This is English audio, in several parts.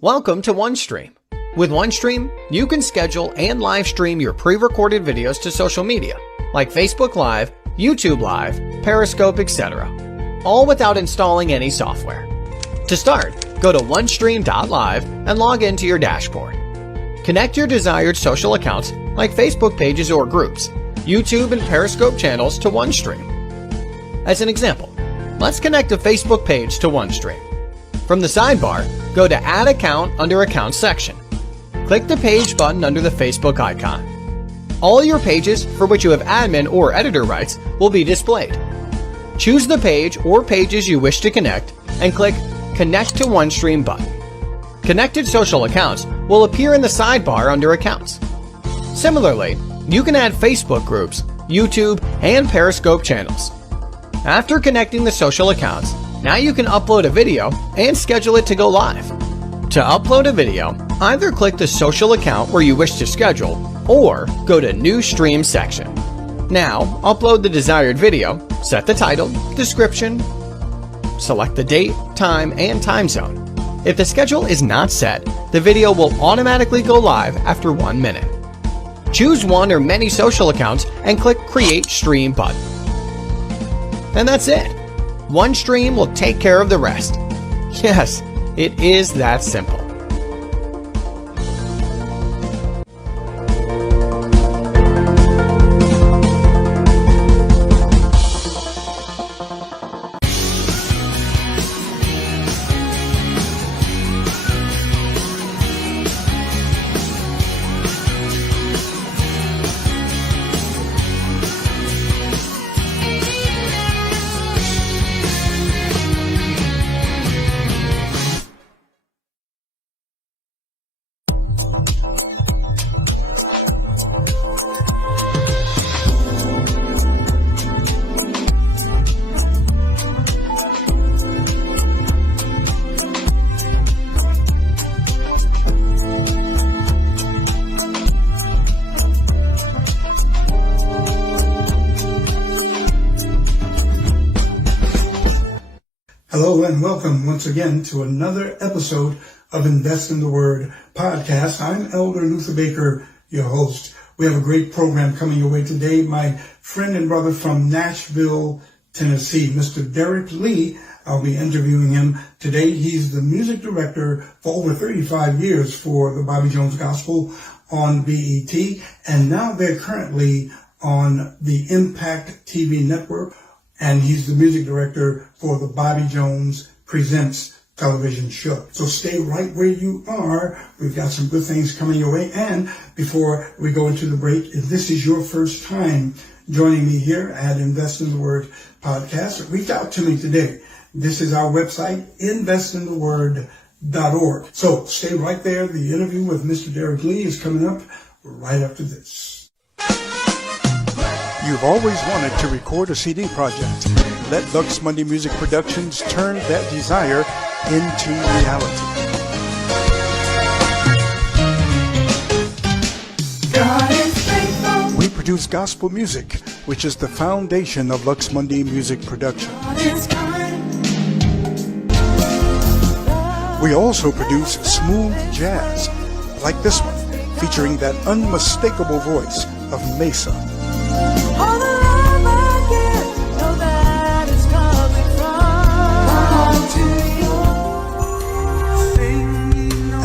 Welcome to OneStream. With OneStream, you can schedule and live stream your pre-recorded videos to social media, like Facebook Live, YouTube Live, Periscope, etc., all without installing any software. To start, go to onestream.live and log into your dashboard. Connect your desired social accounts, like Facebook pages or groups, YouTube and Periscope channels to OneStream. As an example, let's connect a Facebook page to OneStream. From the sidebar, go to Add Account under Accounts section. Click the page button under the Facebook icon. All your pages for which you have admin or editor rights will be displayed. Choose the page or pages you wish to connect and click Connect to OneStream button. Connected social accounts will appear in the sidebar under Accounts. Similarly, you can add Facebook groups, YouTube, and Periscope channels. After connecting the social accounts, now you can upload a video and schedule it to go live. To upload a video, either click the social account where you wish to schedule or go to New Stream section. Now, upload the desired video, set the title, description, select the date, time, and time zone. If the schedule is not set, the video will automatically go live after 1 minute. Choose one or many social accounts and click Create Stream button. And that's it. OneStream will take care of the rest. Yes, it is that simple. Hello and welcome once again to another episode of Invest in the Word podcast. I'm Elder Luther Baker, your host. We have a great program coming your way today. My friend and brother from Nashville, Tennessee, Mr. Derrick Lee. I'll be interviewing him today. He's the music director for over 35 years for the Bobby Jones Gospel on BET, and now they're currently on the Impact TV network. And he's the music director for the Bobby Jones Presents television show. So stay right where you are. We've got some good things coming your way. And before we go into the break, if this is your first time joining me here at Invest in the Word podcast, reach out to me today. This is our website, investintheword.org. So stay right there. The interview with Mr. Derrick Lee is coming up right after this. You've always wanted to record a CD project. Let Lux Monday Music Productions turn that desire into reality. God is faithful. We produce gospel music, which is the foundation of Lux Monday Music Production. God is kind. We also produce smooth jazz, like this one, featuring that unmistakable voice of Mesa. All the love I get, know that it's coming from.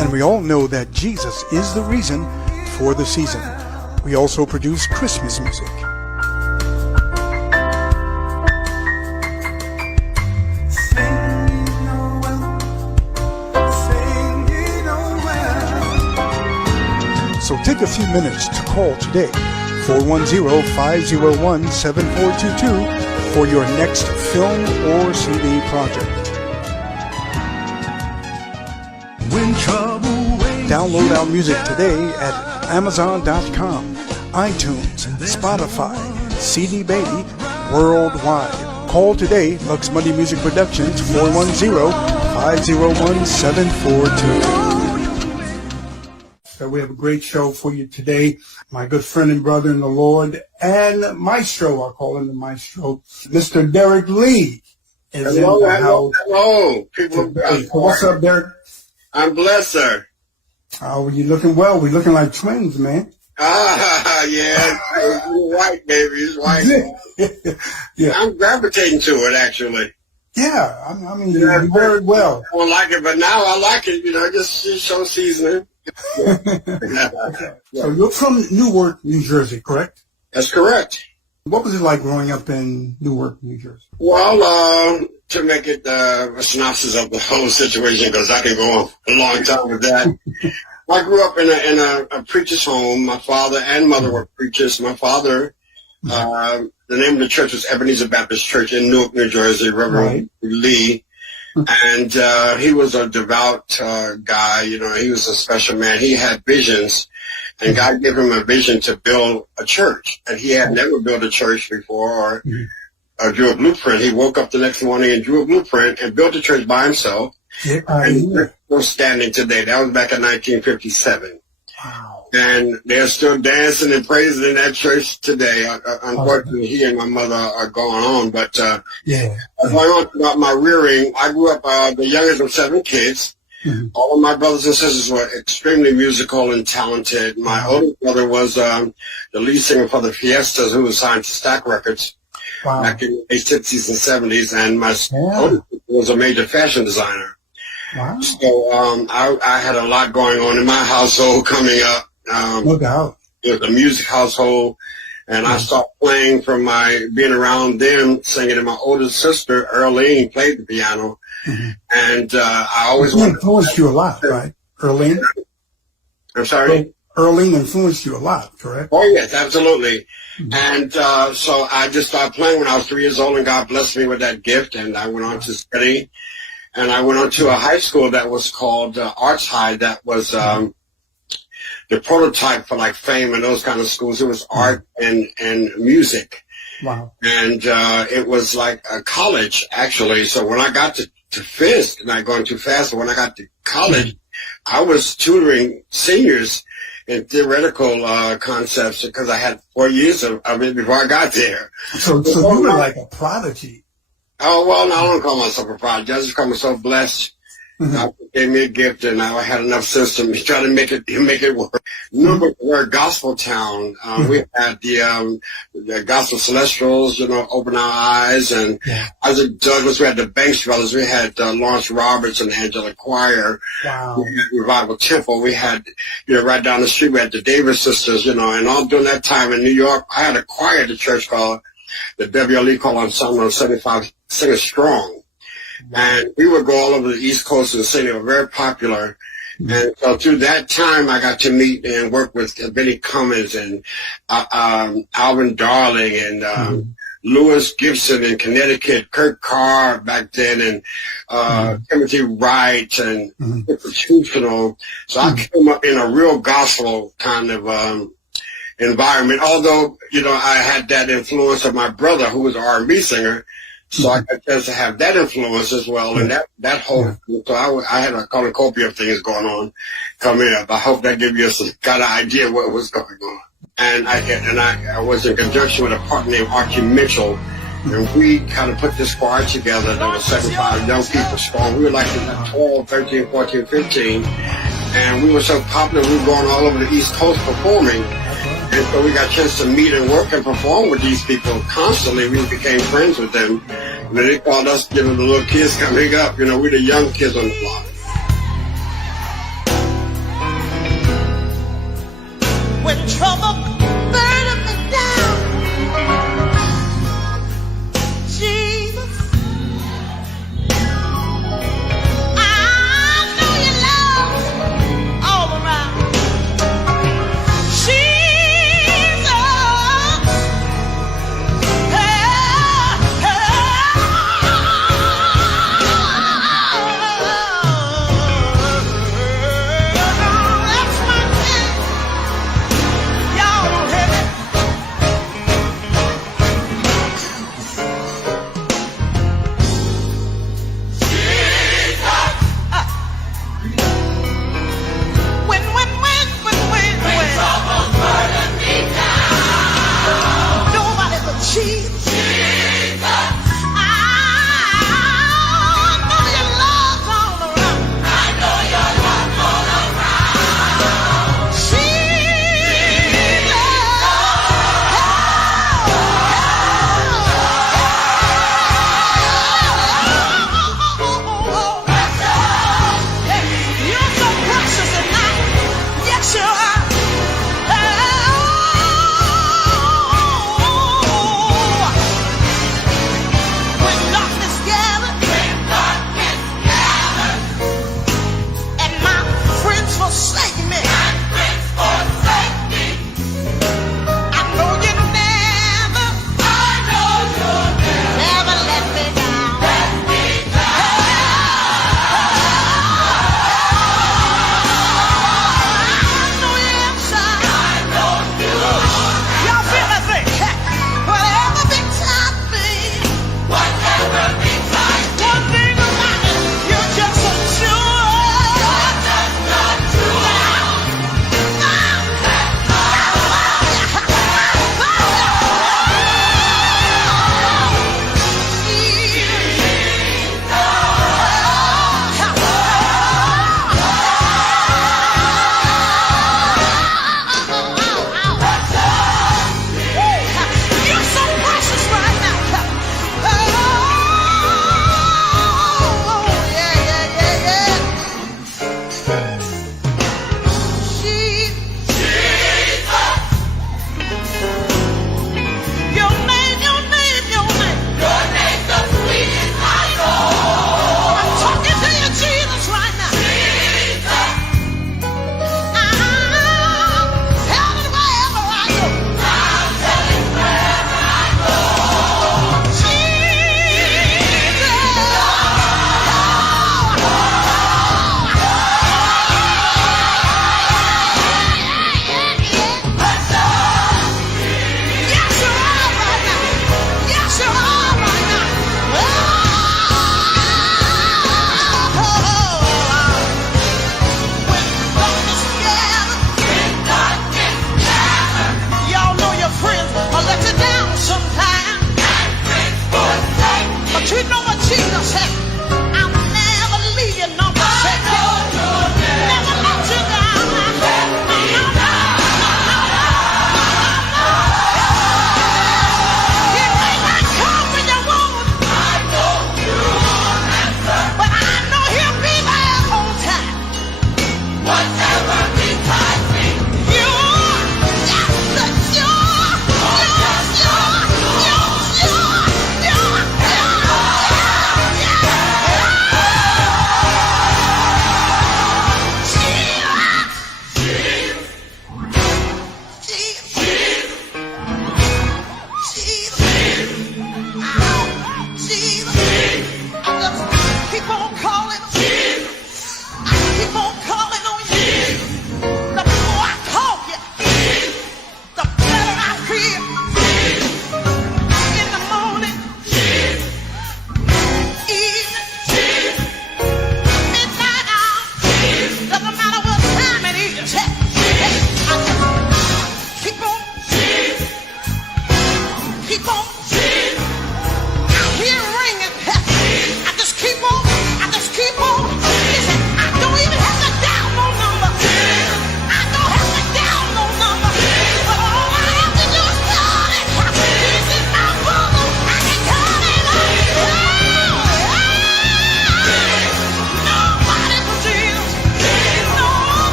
And we all know that Jesus is the reason for the season. We also produce Christmas music. So take a few minutes to call today, 410-501-7422, for your next film or CD project. When trouble waits, Download our music today at Amazon.com, iTunes, Spotify, CD Baby, worldwide. Call today, Lux Monday Music Productions, 410-501-7422. We have a great show for you today. My good friend and brother in the Lord and maestro, I'll call him the maestro, Mr. Derrick Lee is in the house. Hello. People, what's up, Derrick? I'm blessed, sir. Oh, you looking well. We looking like twins, man. Yeah. You're white, baby. He's white. Yeah. I'm gravitating to it, actually. Yeah, I mean, you're very well. I don't like it, but now I like it, just show seasoning. So you're from Newark, New Jersey, correct? That's correct. What was it like growing up in Newark, New Jersey? Well, to make it a synopsis of the whole situation, because I can go on a long time with that. I grew up in a preacher's home. My father and mother were preachers. My father, the name of the church was Ebenezer Baptist Church in Newark, New Jersey, Reverend Lee. And he was a devout guy. He was a special man. He had visions, and God gave him a vision to build a church. And he had never built a church before or drew a blueprint. He woke up the next morning and drew a blueprint and built a church by himself. And we're standing today. That was back in 1957. Wow. And they're still dancing and praising in that church today. Unfortunately, he and my mother are gone on. But going on about my rearing, I grew up the youngest of 7 kids. All of my brothers and sisters were extremely musical and talented. My older brother was the lead singer for the Fiestas, who was signed to Stack Records back in the 60s and 70s. And my older brother was a major fashion designer. Wow. So I had a lot going on in my household coming up. No doubt. It was a music household, and I started playing from my being around them, singing. And my older sister, Earlene, played the piano. And I always influenced you a lot, right? Earlene? I'm sorry? Earlene influenced you a lot, correct? Oh, yes, absolutely. And so I just started playing when I was 3 years old, and God blessed me with that gift, and I went on to study. And I went on to a high school that was called Arts High. That was the prototype for like Fame and those kind of schools. It was art and music. Wow. And it was like a college, actually. So when I got to Fisk, not going too fast, but when I got to college, I was tutoring seniors in theoretical concepts because I had 4 years of it before I got there. So you were like a prodigy. Oh, well, no, I don't call myself a prodigy. I just call myself blessed. God gave me a gift, and I had enough sense to try to make it work. Remember, we're a gospel town. We had the Gospel Celestials, Open Our Eyes, and Isaac Douglas. We had the Banks Brothers. We had Lawrence Roberts and the Angelic Choir. Wow. We had Revival Temple. We had, right down the street, we had the Davis Sisters, and all during that time in New York, I had a choir at the church called the WLE called Ensemble 75 Singers Strong. And we would go all over the East Coast and sing. They were very popular. And so through that time, I got to meet and work with Benny Cummins and Alvin Darling and Lewis Gibson in Connecticut, Kurt Carr back then, and Timothy Wright and Institutional. So I came up in a real gospel kind of environment, although, I had that influence of my brother, who was an R&B singer. So I got a chance to have that influence as well, and that whole. So I had a cornucopia of things going on coming up. I hope that gives you some kind of idea what was going on. And I was in conjunction with a partner named Archie Mitchell, and we kind of put this choir together. There was 75 young people strong. We were like 12, 13, 14, 15, and we were so popular. We were going all over the East Coast performing. And so we got a chance to meet and work and perform with these people constantly. We became friends with them. And they called us, the little kids coming up. We're the young kids on the block. When trouble burdened me down, Jesus, I know your love all around. That's my king.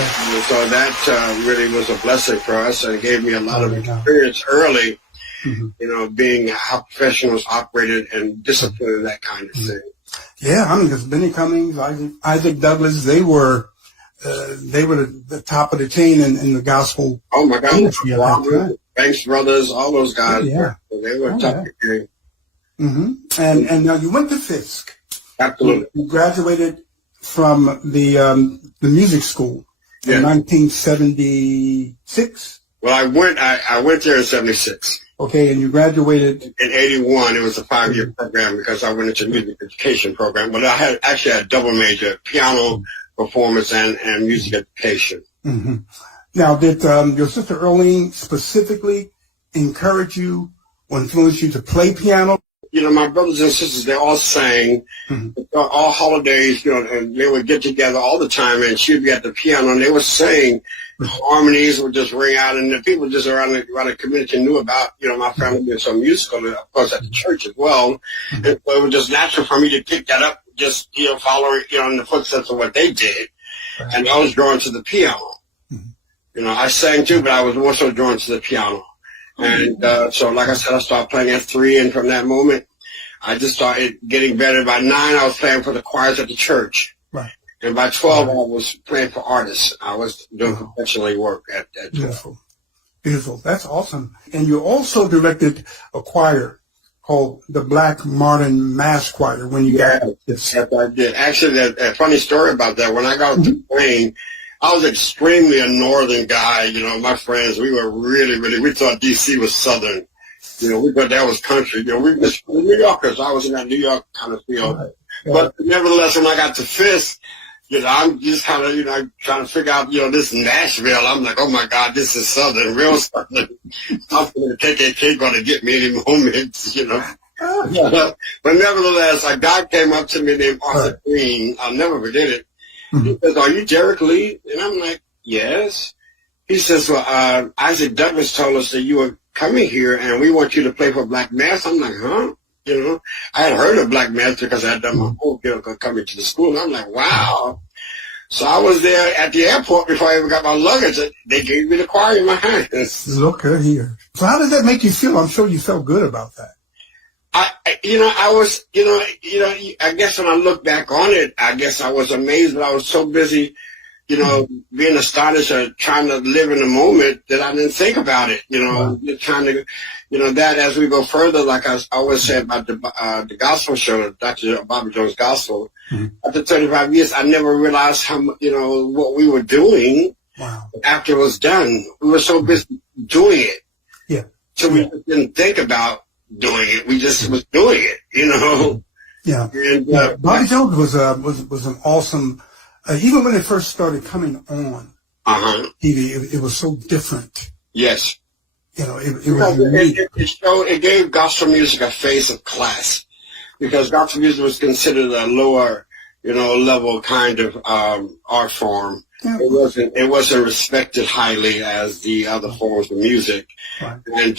And so that really was a blessing for us, and gave me a lot of experience early, being how professionals operated and discipline and that kind of thing. Yeah, I mean, because Benny Cummings, Isaac Douglas, they were the top of the chain in the gospel. Oh my God, industry at that time. Banks Brothers, all those guys. They were top of the game. And now you went to Fisk. Absolutely. You graduated from the music school in 1976. Well, I went there in 76. Okay, and you graduated in 81. It was a 5-year program because I went into music education program. But I had a double major: piano, performance, and music education. Now, did your sister Earlene specifically encourage you or influence you to play piano? My brothers and sisters, they all sang, all holidays, and they would get together all the time, and she'd be at the piano, and they would sing. Harmonies would just ring out, and the people just around the community knew about, my family being so musical, and of course at the church as well. And so it was just natural for me to pick that up, just, following, in the footsteps of what they did. And I was drawn to the piano. I sang too, but I was more so drawn to the piano. And so, like I said, I started playing at 3, and from that moment, I just started getting better. By 9, I was playing for the choirs at the church. Right. And by 12, I was playing for artists. I was doing professional work at 12. Beautiful. Beautiful. That's awesome. And you also directed a choir called the Black Martin Mass Choir when you got this. Yes, I did. Actually, a funny story about that. When I got to playing, I was extremely a northern guy. My friends, we were we thought D.C. was southern. We thought that was country. We were New Yorkers. I was in that New York kind of feel. Right. But nevertheless, when I got to Fisk, I'm just kind of, trying to figure out, this Nashville. I'm like, oh my God, this is southern, real southern. I'm going to KKK going to get me any moments, But nevertheless, a guy came up to me named Arthur Green. I'll never forget it. He says, are you Derrick Lee? And I'm like, yes. He says, well, Isaac Douglas told us that you were coming here and we want you to play for Black Mass. I'm like, huh? I had heard of Black Mass because I had done my whole coming to the school. And I'm like, wow. So I was there at the airport before I ever got my luggage. They gave me the choir in my hands. Look at here. So how did that make you feel? I'm sure you felt good about that. I was, I guess when I look back on it, I guess I was amazed, but I was so busy, being astonished or trying to live in the moment that I didn't think about it, just trying to, that as we go further, like I always say about the gospel show, Dr. Bobby Jones Gospel, after 35 years, I never realized how, what we were doing after it was done. We were so busy doing it. Yeah. So we didn't think about doing it. We just was doing it, Yeah. And, Bobby Jones was an awesome, even when it first started coming on TV, it was so different. Yes. It was unique. It gave gospel music a face of class because gospel music was considered a lower, level kind of art form. Yeah. It wasn't respected highly as the other forms of music. Right. And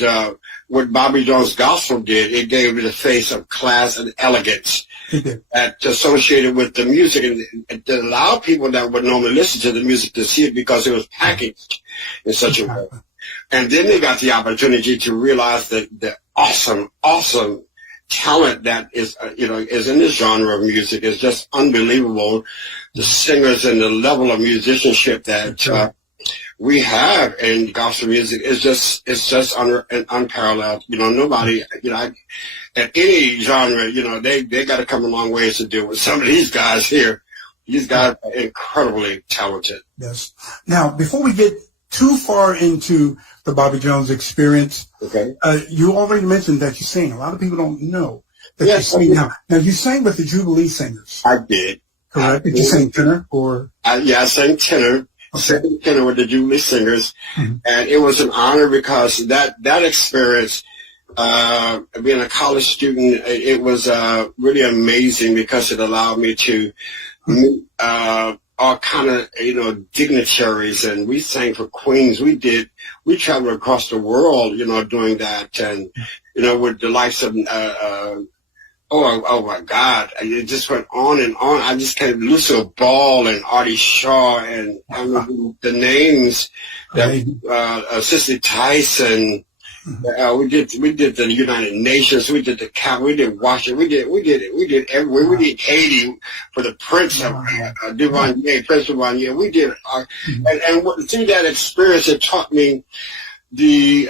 what Bobby Jones Gospel did, it gave it a face of class and elegance that associated with the music, and it allowed people that would normally listen to the music to see it because it was packaged in such a way. And then they got the opportunity to realize that the awesome talent that is in this genre of music is just unbelievable. The singers and the level of musicianship that we have in gospel music is just unparalleled. Nobody, at any genre, they got to come a long ways to deal with some of these guys here. These guys are incredibly talented. Yes. Now, before we get too far into the Bobby Jones experience, you already mentioned that you sing. A lot of people don't know that you sing now. Now, you sang with the Jubilee Singers. I did. Correct. Did you sing tenor or? I sang tenor. Sang tenor with the Jubilee Singers, and it was an honor because that experience, being a college student, it was really amazing because it allowed me to meet all kind of dignitaries, and we sang for queens. We traveled across the world, doing that, and with the likes of Oh my God! It just went on and on. I just came Lucille Ball and Artie Shaw and I mean, the names that Cicely Tyson. We did the United Nations. We did the Cap. We did Washington. We did everywhere. We did Haiti for the Prince of Duvalier, Prince of Duvalier. We did, and through that experience, it taught me the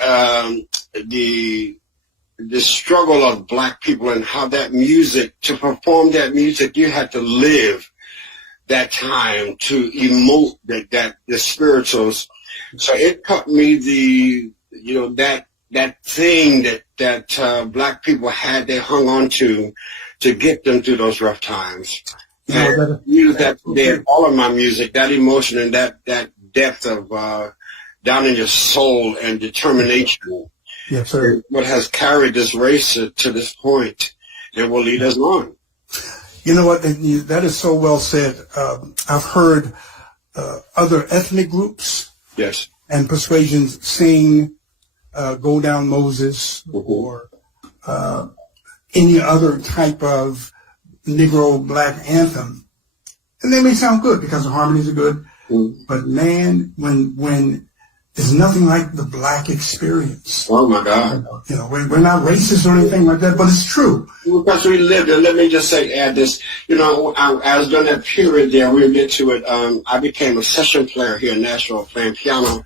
struggle of black people and how that music, to perform that music, you had to live that time to emote the spirituals. So it taught me that thing that black people had, they hung on to get them through those rough times. And use that in all of my music, that emotion and that depth of down in your soul and determination. Yes, sir. What has carried this race to this point and will lead us on. You know what? That is so well said. I've heard other ethnic groups and persuasions sing Go Down Moses or any other type of Negro black anthem. And they may sound good because the harmonies are good. But man, when there's nothing like the black experience. Oh my God! You know, we're not racist or anything like that, but it's true. Because we lived it. Let me just add this. You know, I was during that period there. We'll get to it. I became a session player here in Nashville, playing piano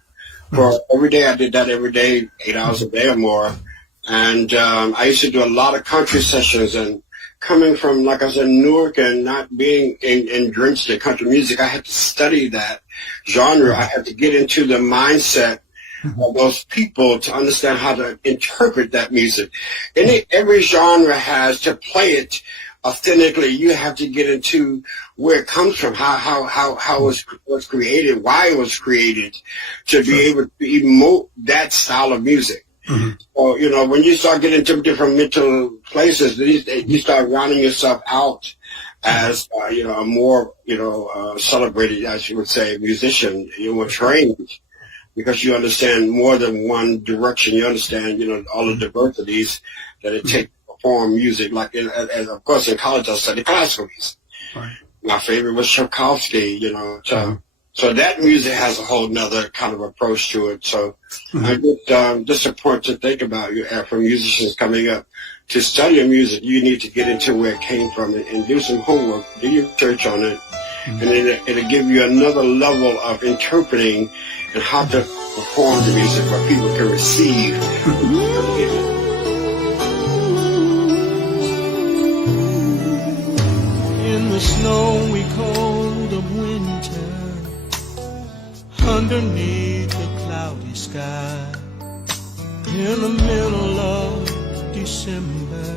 for every day. I did that every day, 8 hours a day or more. And I used to do a lot of country sessions. And coming from, like I said, Newark and not being drenched in country music, I had to study that genre. I had to get into the mindset of those people to understand how to interpret that music. Every genre has to play it authentically. You have to get into where it comes from, how it was created, why it was created, to be able to emote that style of music. So, you know, when you start getting into different mental places, you start rounding yourself out as, you know, a more, you know, celebrated, as you would say, musician. You're more trained because you understand more than one direction. You understand, you know, all the diversities that it takes to perform music. Like, and of course, in college, I studied classical music. Right. My favorite was Tchaikovsky, you know. So that music has a whole nother kind of approach to it. So I just important to think about for musicians coming up. To study music, you need to get into where it came from and do some homework, do your research on it, and then it'll give you another level of interpreting and how to perform the music where people can receive. In the snowy cold of winter, underneath the cloudy sky, in the middle of December,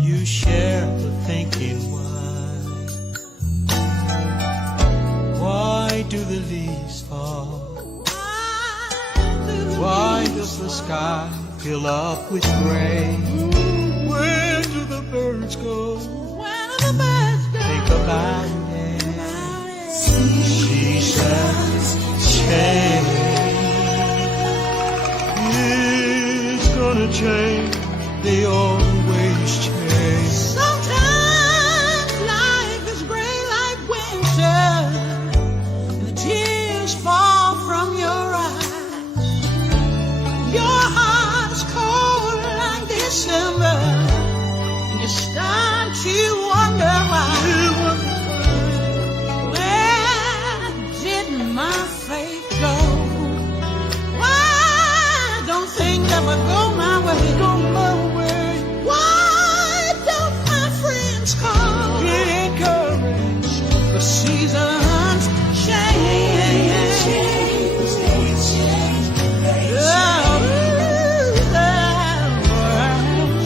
you share the thinking why do the leaves fall? Why does the sky fill up with gray? Where do the birds go? Think about it. She says change is gonna change. They always change. Sometimes life is gray like winter, and the tears fall from your eyes. Your heart's cold like December, and you start to wonder why. Where did my faith go? Why don't things ever go my way? Why don't my friends call? Get encouraged. The seasons change.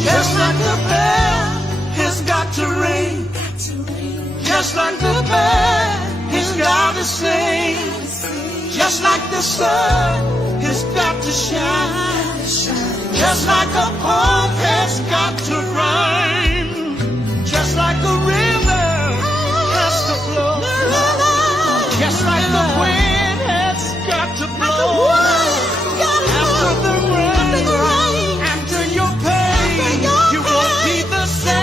Just like the bell has got to ring. Just like the bird has got to sing. Just like the sun has got to shine. Just like a poem has got to rhyme. Just like a river has to flow. Just like the wind has got to blow. After the rain, after your pain, you won't be the same.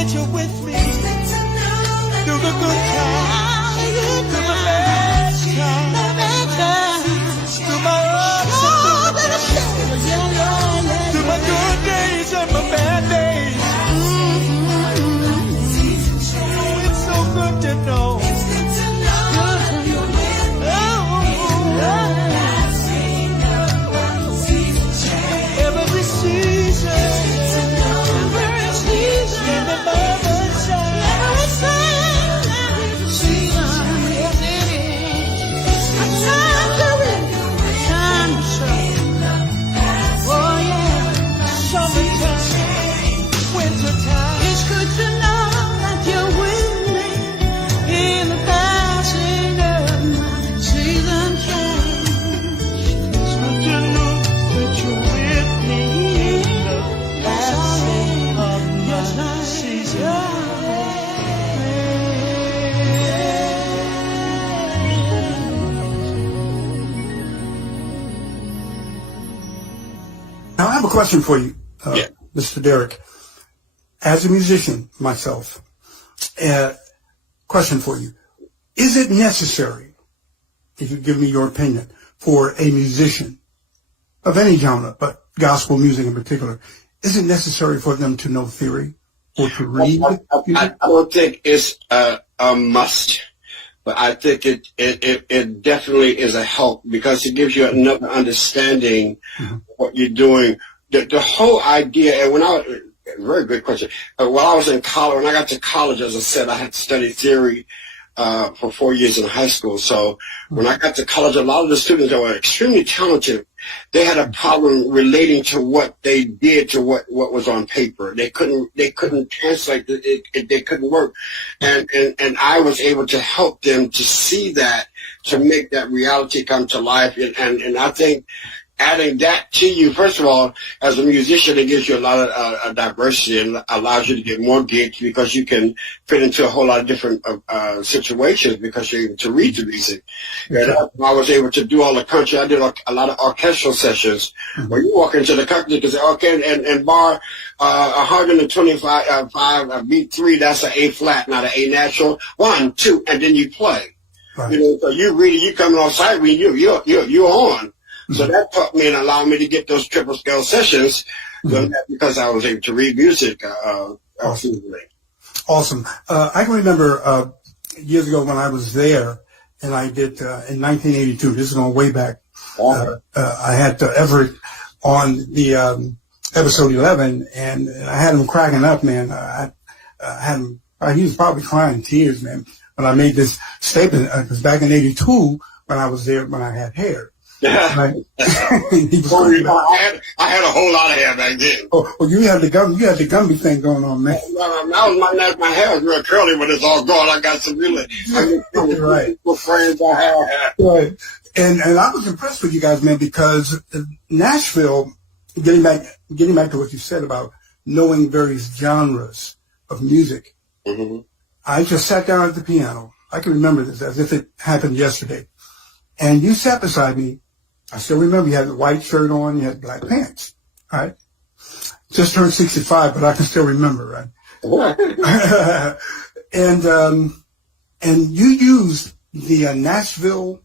that you're with me through the good times, through the bad times, through my ups and downs, through my good days and my bad days. It's so good to know. Every season, in the moment, every season, time to show. Oh yeah, summertime, wintertime. It's good to know that you're with me in the passing of my season change. It's good to know that you're with me in the passing of my season. Now, I have a question for you, Yeah. Mr. Derrick. As a musician myself, question for you. Is it necessary, if you give me your opinion, for a musician of any genre, but gospel music in particular, is it necessary for them to know theory or to read? I don't think it's a must, but I think it definitely is a help because it gives you another understanding of what you're doing. The whole idea, and very good question. While I was in college, when I got to college, as I said, I had studied theory for 4 years in high school. So when I got to college, a lot of the students that were extremely talented, they had a problem relating to what they did to what was on paper. They couldn't translate it. They couldn't work. And I was able to help them to see that, to make that reality come to life. And I think adding that to you, first of all, as a musician, it gives you a lot of diversity and allows you to get more gigs because you can fit into a whole lot of different situations because you're able to read the music. And I was able to do all the country. I did a lot of orchestral sessions where you walk into the country and say, okay, and bar 125 beat 3, that's an A flat, not an A natural. 1, 2, and then you play. Right. You know, so you read, you coming off sight read, you're on. So that taught me and allowed me to get those triple scale sessions because I was able to read music. Awesome. I can remember years ago when I was there, and I did in 1982. This is going way back. I had Everett on the episode 11, and I had him cracking up, man. I had him. He was probably crying tears, man, when I made this statement. Because back in '82, when I was there, when I had hair. Right? I had a whole lot of hair back then. Oh, well, you had the Gumby thing going on, man. My hair is real curly, but it's all gone. I got some really right. friends I have. Right. And I was impressed with you guys, man, because Nashville, getting back to what you said about knowing various genres of music. Mm-hmm. I just sat down at the piano. I can remember this as if it happened yesterday. And you sat beside me. I still remember you had a white shirt on, you had black pants, right? Just turned 65, but I can still remember, right? And you used the Nashville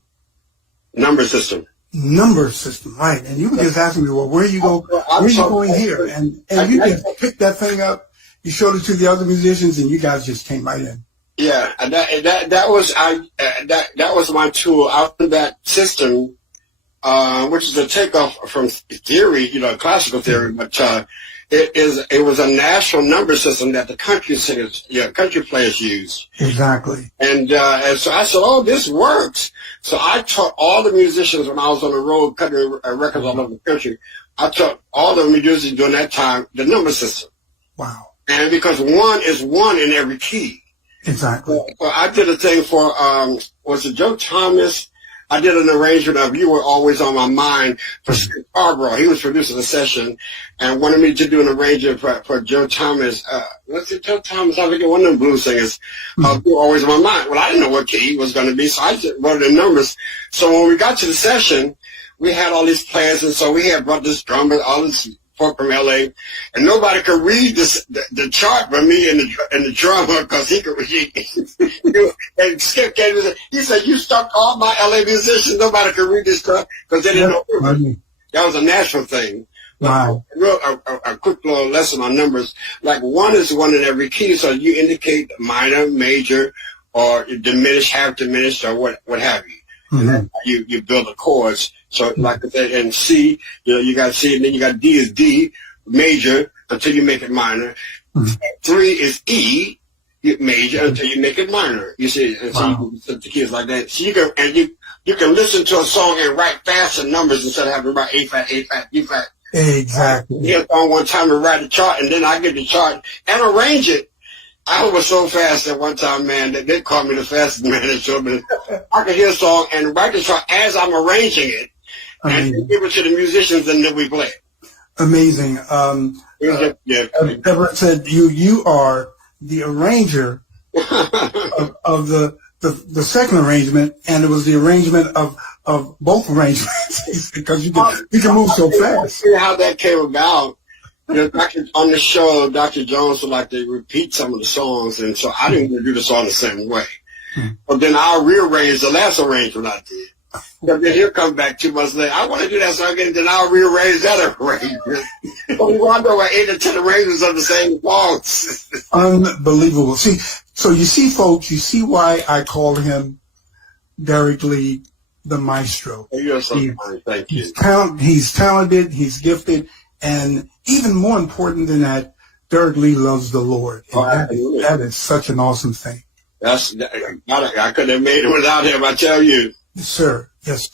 number system, right? And you were just asking me, well, where you going here? And you just picked that thing up. You showed it to the other musicians, and you guys just came right in. Yeah, and that was my tool. Out of that system, which is a takeoff from theory, classical theory, but it was a national number system that the country singers, country players used. Exactly. And so I said, oh, this works. So I taught all the musicians when I was on the road cutting records all over the country. I taught all the musicians during that time the number system. Wow. And because 1 is 1 in every key. Exactly. So I did a thing for, was it Joe Thomas? I did an arrangement of You Were Always on My Mind for Skip Scarborough. He was producing a session and wanted me to do an arrangement for Joe Thomas. What's it, Joe Thomas? I forget, one of them blues singers. You Were Always on My Mind. Well, I didn't know what key he was going to be, so I just wrote the numbers. So when we got to the session, we had all these players, and so we had brought this drummer, all these folk from L.A., and nobody could read the chart for me and the drummer because he could read. And Skip came and said, he said, you stuck all my L.A. musicians. Nobody could read this stuff because they didn't know. That was a natural thing. Wow. A quick little lesson on numbers. Like 1 is 1 in every key, so you indicate minor, major, or diminished, half diminished, or what have you. And that's how you build the chords. So like I said, in C, you got C, and then you got D is D, major, until you make it minor. 3 is E, major, until you make it minor. You see, and so you can set the keys like that. So you can listen to a song and write faster numbers instead of having to write A flat, A flat, B flat. Exactly. I hit on one time to write the chart, and then I get the chart and arrange it. I was so fast at one time, man, that they called me the fastest man in show business. I could hear a song and write the chart as I'm arranging it, and give it to the musicians, and then we play it. Amazing. Deborah said you are the arranger of the second arrangement, and it was the arrangement of both arrangements because you can move so fast. See how that came about. On the show, Dr. Jones would like to repeat some of the songs, and so I didn't want to do the song the same way. But then I'll rearrange the last arrangement I did. But then he'll come back 2 months later. I want to do that song again, then I'll rearrange that arrangement. But we wound up with 8 or 10 arrangements of the same songs. Unbelievable. See, so you see, folks, you see why I call him Derrick Lee, the maestro. You're so kind. Thank you. He's talented, he's gifted, and even more important than that, Derrick Lee loves the Lord. And that is such an awesome thing. I couldn't have made it without him, I tell you. Yes, sir. Yes.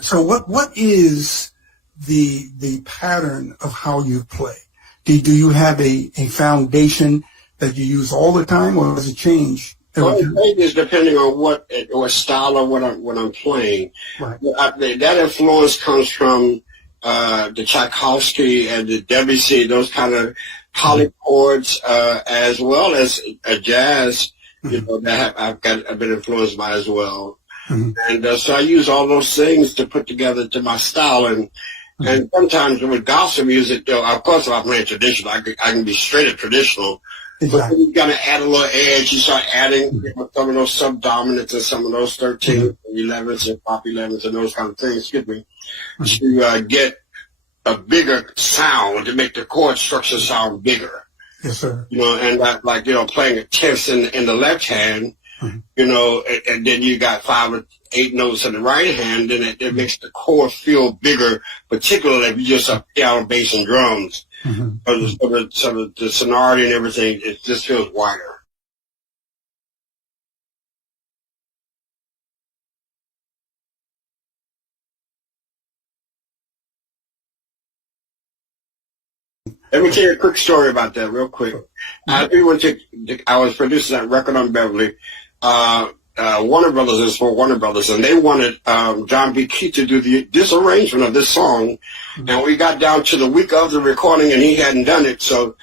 So what is the pattern of how you play? Do you have a foundation that you use all the time, or does it change? Well, it changes depending on what style or what I'm playing. Right. That influence comes from the Tchaikovsky and the Debussy, those kind of polychords, as well as jazz. That I've been influenced by as well. And so I use all those things to put together to my style. And sometimes with gospel music, though, of course, if I'm playing traditional, I can be straight up traditional. Exactly. But then you got to add a little edge. You start adding some of those subdominants and some of those 13th, 11ths, and pop 11ths, and those kind of things. Excuse me, to get a bigger sound, to make the chord structure sound bigger. Yes, sir. And playing a tenth in the left hand, and then you got 5 or 8 notes in the right hand, then it makes the chord feel bigger, particularly if you just have piano, bass, and drums. So the sonority and everything, it just feels wider. Let me tell you a quick story about that real quick. I was producing that record on Beverly. Warner Brothers is for Warner Brothers, and they wanted John B. Keith to do this arrangement of this song. And we got down to the week of the recording, and he hadn't done it. So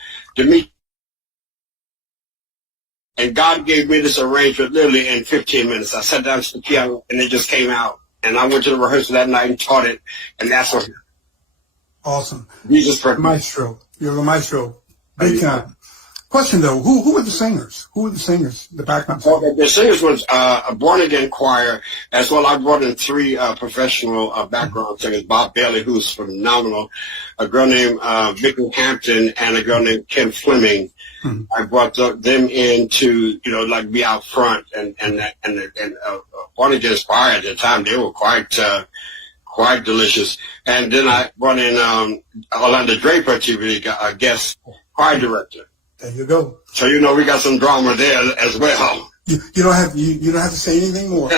and God gave me this arrangement literally in 15 minutes. I sat down to the piano, and it just came out. And I went to the rehearsal that night and taught it, and that's what. Awesome. Jesus Christ. Maestro. You're a maestro. Big time. Question though, who were the singers? Who were the singers? The background singers? Okay, the singers was a born again choir as well. I brought in 3 professional background singers. Bob Bailey, who's phenomenal, a girl named Vicky Hampton, and a girl named Kim Fleming. I brought them in to be out front, and born again choir at the time, they were quite delicious. And then I brought in Orlando Draper to be a guest choir director. There you go. So we got some drama there as well. You don't have to say anything more.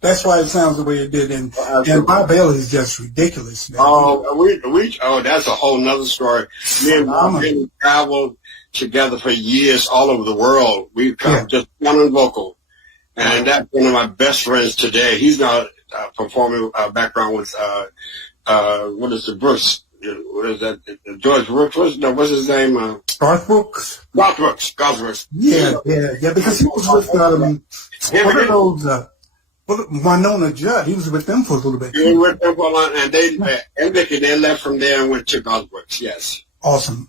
That's why it sounds the way it did. And Bob Bailey is just ridiculous, man. That's a whole nother story. Me and Bob Bailey traveled together for years all over the world. We've come just one on vocal, and that's one of my best friends today. He's now performing background with what is the Brooks? What is that? George Brooks? What's his name? Garth Brooks. Garth Brooks. Yeah, because he was with what are those Well, Winona Judd, he was with them for a little bit. He was with them for a long, and they left from there and went to Godworks. Yes. Awesome.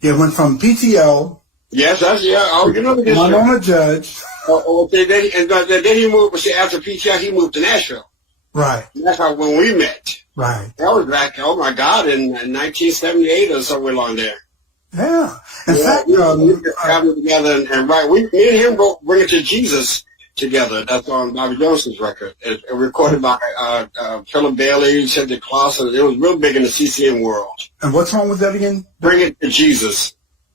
Yeah, went from PTL. Yes, that's yeah. Oh, you know this. Winona Judge. Then he moved. See, after PTL, he moved to Nashville. Right. That's how when we met. Right. That was back. Oh my God, in 1978 or somewhere along there. Yeah. In fact, we traveled together and right. Me and him wrote "Bring It to Jesus" together. That's on Bobby Jones's record. It recorded by Philip Bailey, Cedric Clausen. It was real big in the CCM world. And what song was that again? "Bring It to Jesus."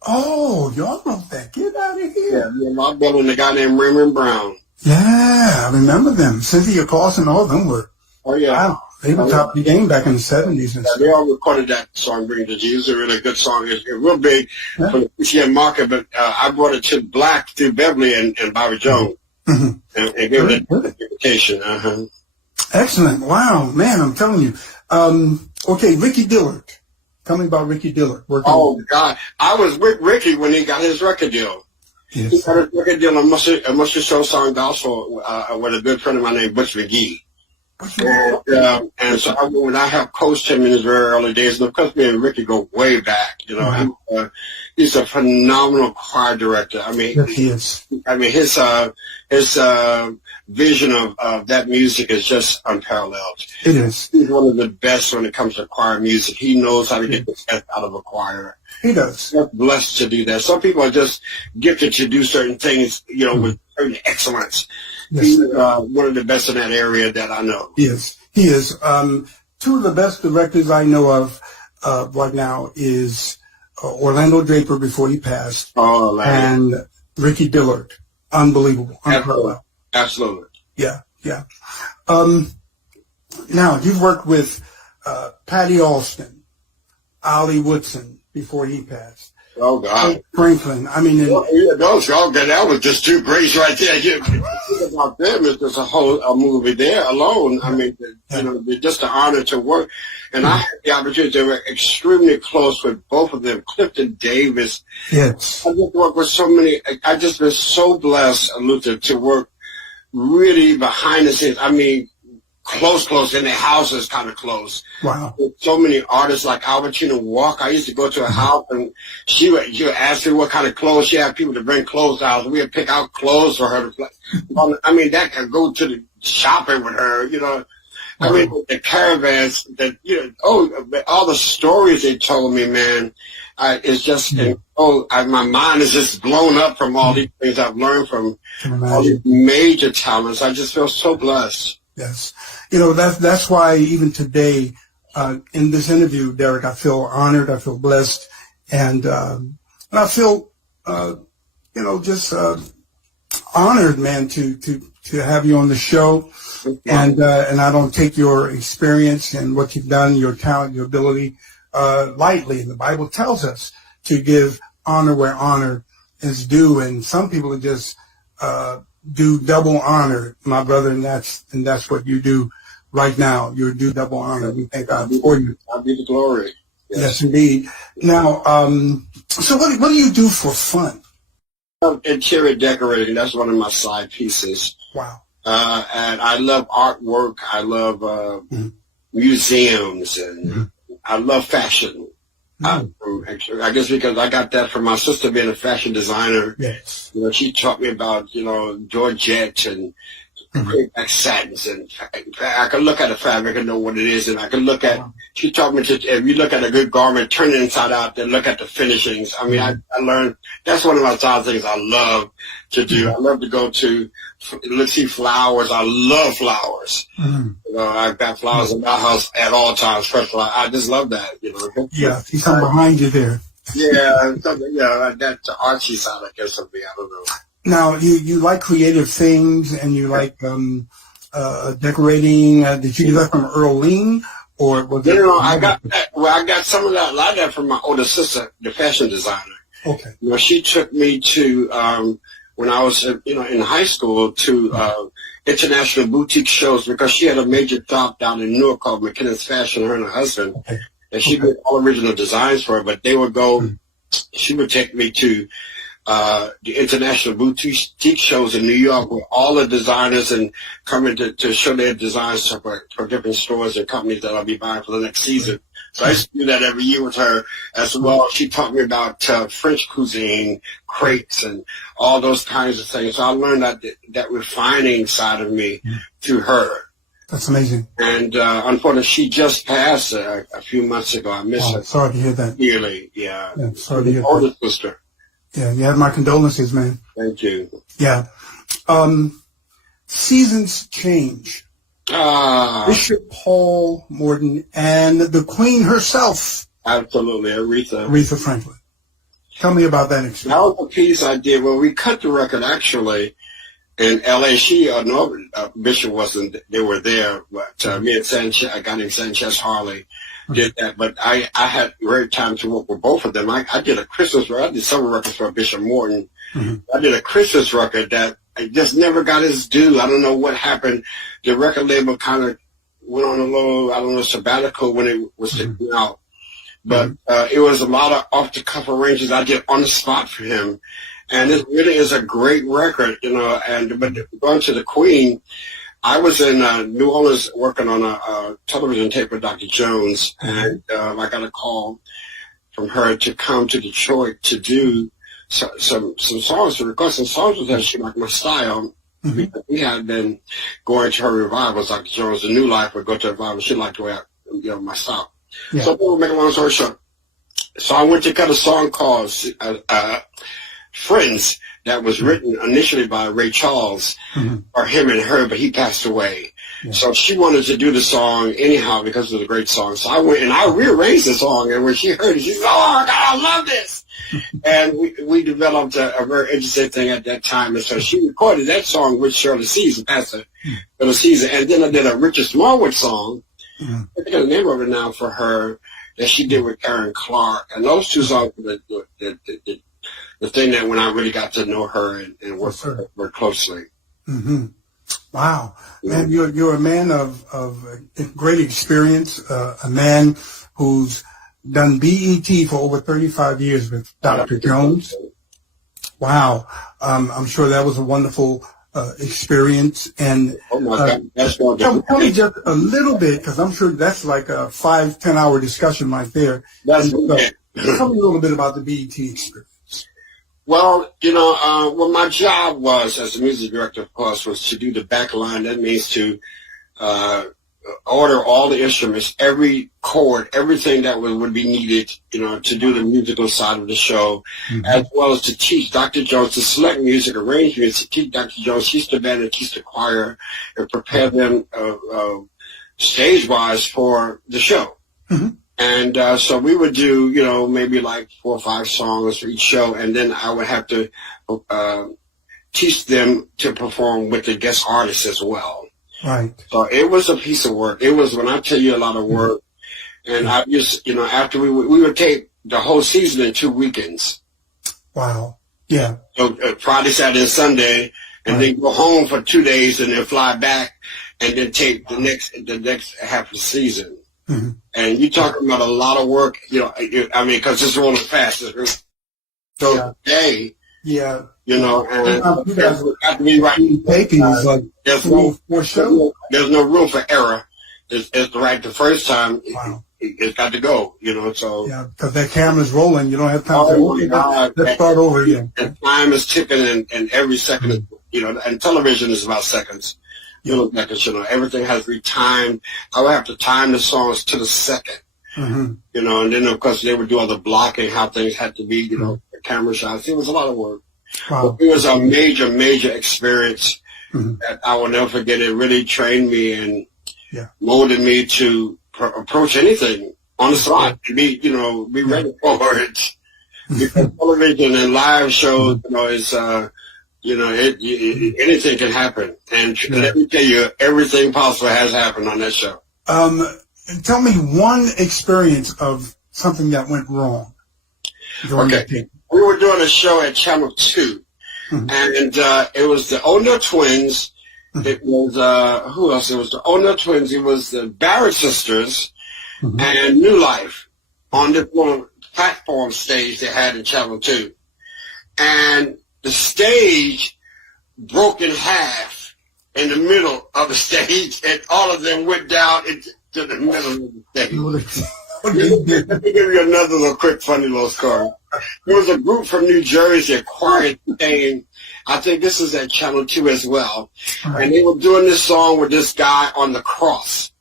Oh, y'all wrote that. Get out of here. Yeah, Bob Bailey and a guy named Raymond Brown. Yeah, I remember them. Cynthia Clausen, all of them were. Oh yeah. Wow. They were top of the game back in the 70s. And stuff. They all recorded that song, "Bring It to Jesus." A really good song. It's real big for the CCM market, but I brought it to Black through Beverly and Bobby Jones. Mm-hmm. And gave it an invitation. Excellent. Wow, man, I'm telling you. Okay, Ricky Dillard. Tell me about Ricky Dillard. Oh, God. I was with Ricky when he got his record deal. Yes. He got his record deal on Mustard Show Song Gospel with a good friend of mine named Butch McGee. And so when I helped coach him in his very early days, and of course me and Ricky go way back, you know, mm-hmm. He's a phenomenal choir director. I mean, yes, he is. I mean, his vision of that music is just unparalleled. It is. He's one of the best when it comes to choir music. He knows how to get the best out of a choir. He does. He's blessed to do that. Some people are just gifted to do certain things, you know, with certain excellence. Yes. He's one of the best in that area that I know. Yes, he is. Two of the best directors I know of right now is Orlando Draper before he passed, and Ricky Dillard. Unbelievable. Unparalleled. Absolutely. Yeah. Now, you've worked with Patty Alston, Ollie Woodson before he passed. Oh, God. Franklin. I mean, that was just two greats right there. You think about them, it's just a movie there alone. I mean, you know, just an honor to work. And I had the opportunity to work extremely close with both of them, Clifton Davis. Yes. I just worked with so many. I just been so blessed, Luther, to work really behind the scenes. I mean, close, and the house is kind of close. Wow. With so many artists like Albertina Walker. I used to go to her house and she would ask me what kind of clothes she had people to bring clothes out. And we would pick out clothes for her to play. I mean, that could go to the shopping with her, you know. I mean, the caravans that, you know, all the stories they told me, man, it's just, my mind is just blown up from all these things I've learned from all these major talents. I just feel so blessed. Yes. You know, that's why even today, in this interview, Derrick, I feel honored, I feel blessed, and I feel, you know, just honored, man, to have you on the show. And I don't take your experience and what you've done, your talent, your ability, lightly. The Bible tells us to give honor where honor is due, and some people are just, do double honor, my brother, and that's what you do right now. You do double honor. We thank God for you. God be the glory. Yes, indeed. Now, so what do you do for fun? Interior decorating. That's one of my side pieces. Wow. And I love artwork. I love museums, and I love fashion. I guess because I got that from my sister being a fashion designer. Yes. You know, she taught me about, you know, Georgette and back satins, and I can look at a fabric and know what it is, and I can look at, she taught me to, if you look at a good garment, turn it inside out, then look at the finishings. I mean, I learned, that's one of my top things I love to do. I love to go to, let's see, flowers. I love flowers. You know, I've got flowers in my house at all times, fresh flowers. I just love that, you know. Yeah, he's behind you there. Yeah, that's the artsy side, I guess, of me. I don't know. Now, you like creative things, and you like decorating. Did you do that from Earl Lean, or was it? No, I got some of that, a lot of that from my older sister, the fashion designer. Okay. You know, she took me to when I was, you know, in high school to international boutique shows, because she had a major shop down in Newark called McKinnon's Fashion, her and her husband, and she did all original designs for her. But they would go. She would take me to the international boutique shows in New York with all the designers and coming to show their designs for different stores and companies that I'll be buying for the next season. So I used to do that every year with her as well. She taught me about French cuisine, crepes, and all those kinds of things. So I learned that refining side of me through her. That's amazing. And unfortunately, she just passed a few months ago. I miss her. Sorry to hear that. Really, yeah. Sorry to hear that. Older sister. Yeah, you have my condolences, man. Thank you. Yeah. Seasons change. Bishop Paul Morton and the Queen herself. Absolutely, Aretha. Aretha Franklin. Tell me about that experience. That was a piece I did. Well, we cut the record actually in L.A. Bishop wasn't. They were there, but me and Sanchez, a guy named Sanchez Harley, did that. But I had great time to work with both of them. I did a Christmas record. I did several records for Bishop Morton. I did a Christmas record that I just never got his due. I don't know what happened. The record label kind of went on a little, sabbatical when it was taken out. But it was a lot of off-the-cuff arrangements I did on the spot for him. And it really is a great record, but going to the Queen, I was in New Orleans working on a television tape with Dr. Jones, and I got a call from her to come to Detroit to do some songs, to record some songs with her. She liked my style. Because we had been going to her revivals. Dr. Jones, The New Life, would go to revival. She liked the way my style. Yeah. So we'll make a long story short. So I went to cut a song called Friends that was written initially by Ray Charles, or him and her, but he passed away. Yeah. So she wanted to do the song anyhow because it was a great song. So I went and I rearranged the song, and when she heard it, she said, "Oh, God, I love this." And we developed a very interesting thing at that time. And so she recorded that song with Shirley Caesar, Pastor Shirley Caesar. And then I did a Richard Smallwood song. I think the name of it now for her that she did with Karen Clark. And those two songs were the thing that when I really got to know her and work with her more closely. Wow. Man, you're a man of great experience, a man who's done BET for over 35 years with Dr. Jones. Wow. I'm sure that was a wonderful experience. And oh my God. That's tell me just a little bit, because I'm sure that's like a 5-10 hour discussion right there. Tell me a little bit about the BET experience. Well, what my job was as a music director, of course, was to do the back line. That means to order all the instruments, every chord, everything that would be needed, to do the musical side of the show, as well as to teach Dr. Jones to select music, arrange music, teach Dr. Jones, teach the band and teach the choir, and prepare them stage-wise for the show. And so we would do, maybe like 4 or 5 songs for each show, and then I would have to teach them to perform with the guest artists as well. Right. So it was a piece of work. It was, when I tell you, a lot of work. And I just, after we would tape the whole season in 2 weekends. Wow. Yeah. So Friday, Saturday, and Sunday, and then go home for 2 days and then fly back and then tape the next half of the season. And you're talking about a lot of work, because it's rolling fast. So, hey. Yeah. And you guys have to be right. Taping is like there's no room for error. It's right the first time. Wow. It's got to go, so. Yeah, because that camera's rolling. You don't have time to let's start over again. And time is ticking, and every second, and television is about seconds. Everything has to be timed. I would have to time the songs to the second. And then, of course, they would do all the blocking, how things had to be, the camera shots. It was a lot of work. Wow. But it was a major, major experience that I will never forget. It really trained me and molded me to approach anything on the spot and be ready for it. Because television and live shows, is, anything can happen. And let me tell you, everything possible has happened on that show. Tell me one experience of something that went wrong. Okay. We were doing a show at Channel 2, and it was the O'Neill Twins. It was, who else? It was the O'Neill Twins. It was the Barrett Sisters and New Life on this little platform stage they had in Channel 2. and the stage broke in half in the middle of the stage, and all of them went down into the middle of the stage. Let me give you another little quick, funny little story. There was a group from New Jersey, a choir thing. I think this is at Channel 2 as well. And they were doing this song with this guy on the cross.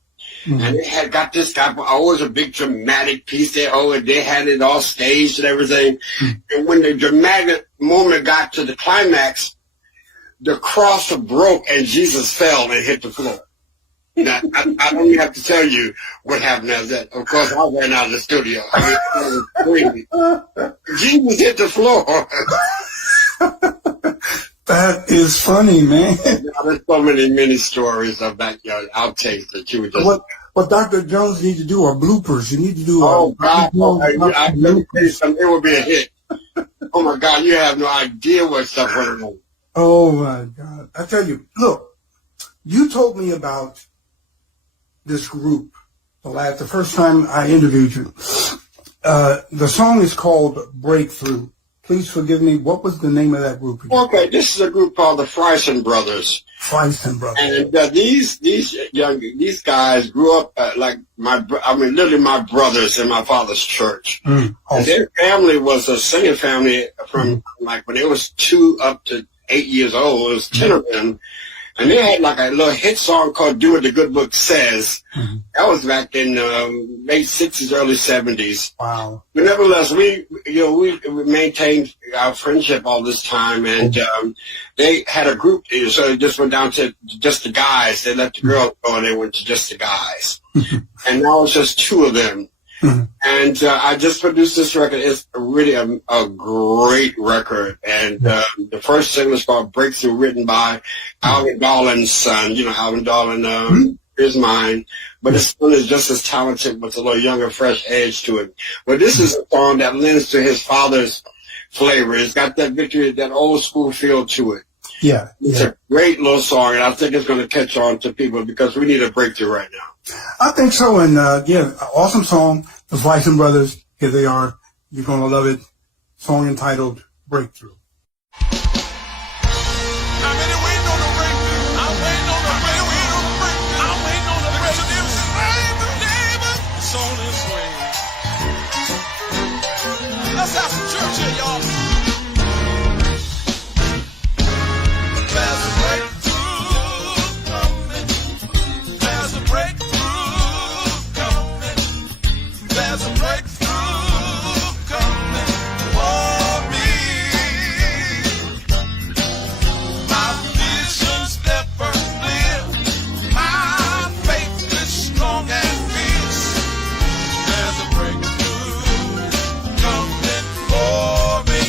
And they had got this guy, always a big dramatic piece there. Oh, and they had it all staged and everything. And when the dramatic moment got to the climax, the cross broke and Jesus fell and hit the floor. Now, I don't even have to tell you what happened after that. Of course, I ran out of the studio. I mean, it was crazy. Jesus hit the floor. That is funny, man. There's so many stories of that outtakes that you would just... What Dr. Jones needs to do are bloopers. You need to do... Oh, God. Let me tell you something. It would be a hit. Oh, my God. You have no idea what stuff went on. Oh, my God. I tell you, look, you told me about this group the first time I interviewed you. The song is called Breakthrough. Please forgive me. What was the name of that group again? Okay, this is a group called the Frison Brothers. Frison Brothers. And these guys grew up literally my brothers in my father's church. Awesome. And their family was a singing family from like when they was 2 up to 8 years old. It was 10 of them. And they had like a little hit song called Do What the Good Book Says. That was back in late 60s, early 70s. Wow. But nevertheless, we maintained our friendship all this time. And they had a group, so it just went down to just the guys. They let the girls go and they went to just the guys. And now it's just 2 of them. And I just produced this record. It's really a great record. And the first single is called Breakthrough, written by Alvin Darlin's son. You know, Alvin Darlin is mine. But his son is just as talented with a little younger, fresh edge to it. But this is a song that lends to his father's flavor. It's got that victory, that old school feel to it. Yeah. It's a great little song, and I think it's going to catch on to people because we need a breakthrough right now. I think so. And, awesome song. The Frison Brothers, here they are. You're going to love it. Song entitled Breakthrough. I'm waiting on the breakthrough. I'm waiting on the breakthrough. I'm waiting on the breakthrough. It's on its way. Let's have some church here, y'all. There's a breakthrough coming. There's a breakthrough coming. There's a breakthrough coming for me. My vision's never clear. My faith is strong and fierce. There's a breakthrough coming for me.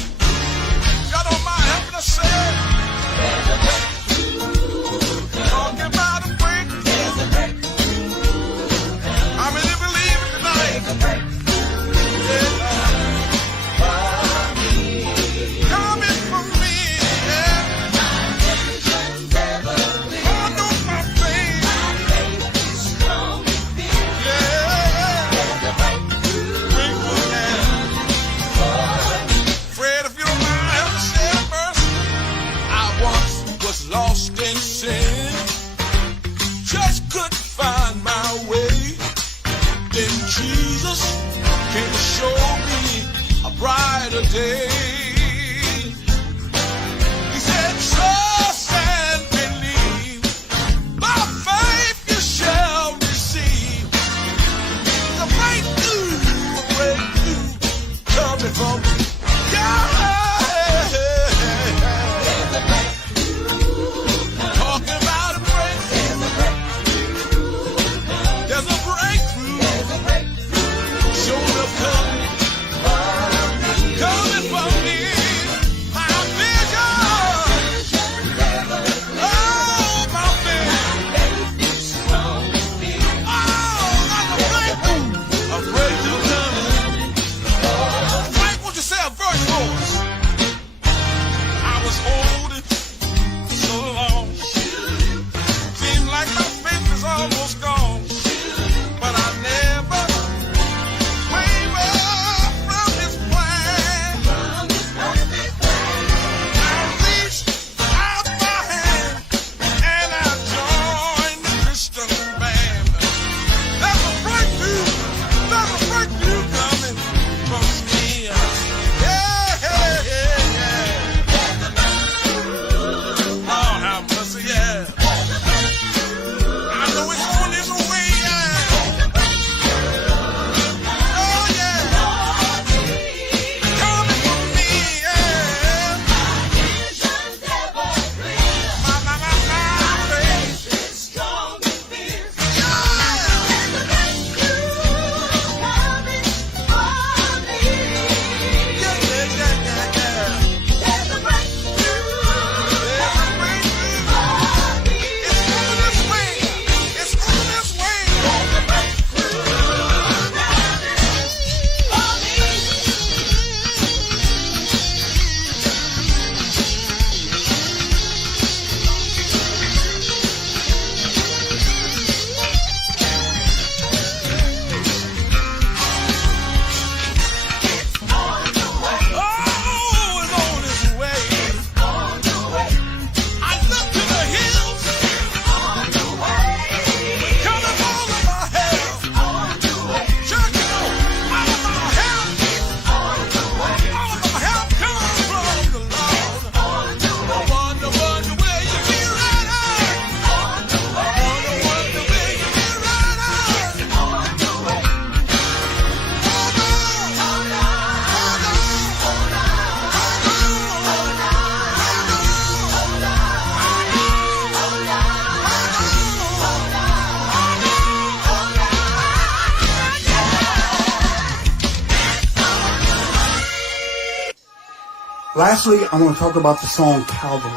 Lastly, I want to talk about the song Calvary.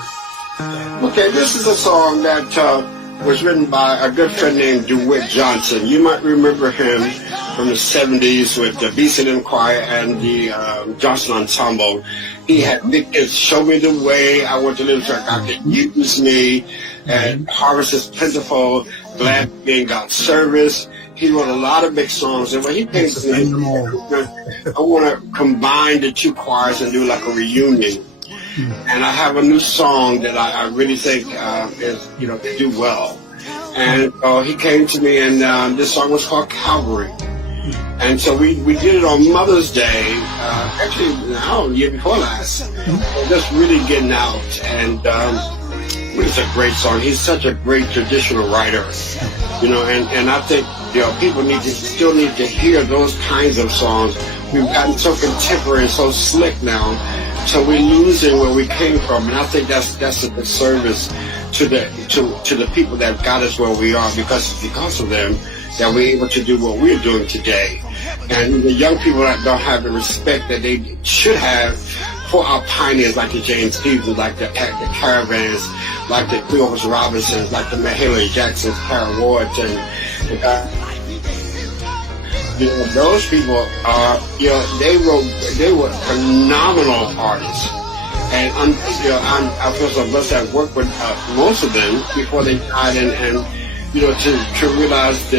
Okay, this is a song that was written by a good friend named DeWitt Johnson. You might remember him from the 70s with the BCM Choir and the Johnson Ensemble. He had big hits, Show Me the Way, I Want to Live so God Can Use Me, and Harvest is Plentiful, Glad to Be in God's Service. He wrote a lot of big songs, and when he came to me, I want to combine the two choirs and do like a reunion. And I have a new song that I really think is, to do well. And he came to me, and this song was called Calvary. And so we did it on Mother's Day, actually, the year before last. Just really getting out, and it's a great song. He's such a great traditional writer, and I think, people still need to hear those kinds of songs. We've gotten so contemporary and so slick now, so we're losing where we came from, and I think that's a disservice to the people that got us where we are, because of them that we're able to do what we're doing today. And the young people that don't have the respect that they should have for our pioneers, like the James Stevens, like the Caravans, like the Cleopas Robinsons, like the Mahalia Jacksons, Carol Wards, and those people are, they were phenomenal artists. And I feel so blessed to have worked with most of them before they died, and to realize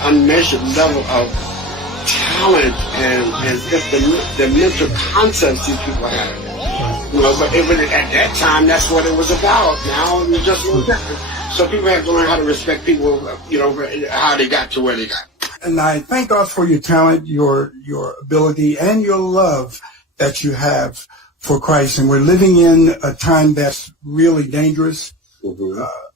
unmeasured level of talent and just the mental concepts these people had. But at that time, that's what it was about. Now it's just different. So people have to learn how to respect people, how they got to where they got. And I thank God for your talent, your ability, and your love that you have for Christ. And we're living in a time that's really dangerous,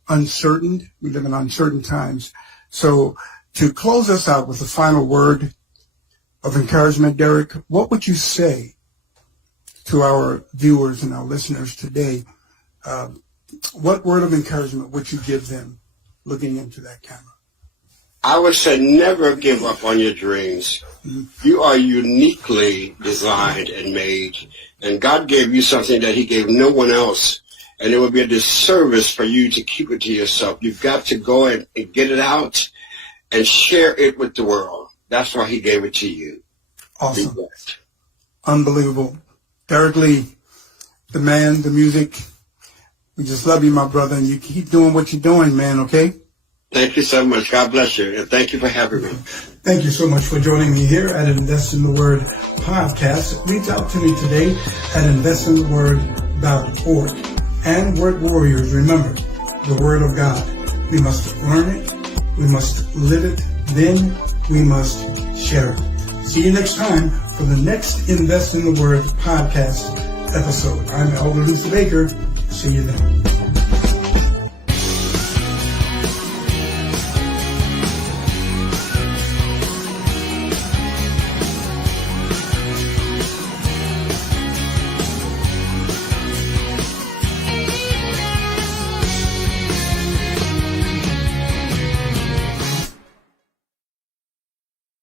uncertain. We live in uncertain times. So to close us out with a final word of encouragement, Derrick, what would you say to our viewers and our listeners today? What word of encouragement would you give them looking into that camera? I would say never give up on your dreams. You are uniquely designed and made, and God gave you something that he gave no one else, and it would be a disservice for you to keep it to yourself. You've got to go and get it out and share it with the world. That's why he gave it to you. Awesome. Unbelievable. Derrick Lee, the man, the music. We just love you, my brother, and you keep doing what you're doing, man, okay? Thank you so much. God bless you, and thank you for having me. Thank you so much for joining me here at Invest in the Word podcast. Reach out to me today at investintheword.org. And Word Warriors, remember, the Word of God. We must learn it, we must live it, then we must share it. See you next time for the next Invest in the Word podcast episode. I'm Elder Luther Baker. See you then.